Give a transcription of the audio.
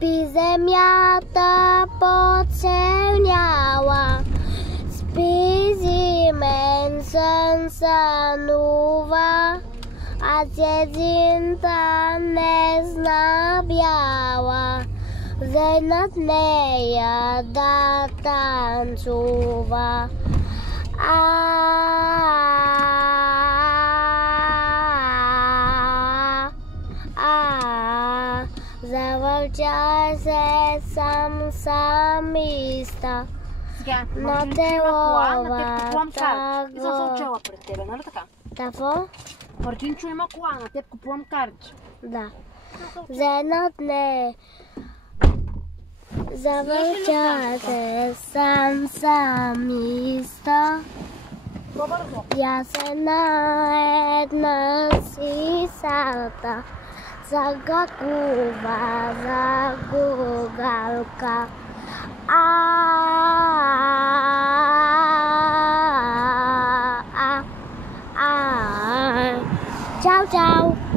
Земята почерняла, спи мен сън сънува, а дединта не зна бяла, взе над нея да танцува. Завърча се самиста на теловата И съм се учела пред тебе, нали така? Тафо? Мартинчо има кола, на теб купувам карти. Да. Зенът не. Завърча се самиста. Я се на една си сата. Загакува за гугалка. Чао, чао!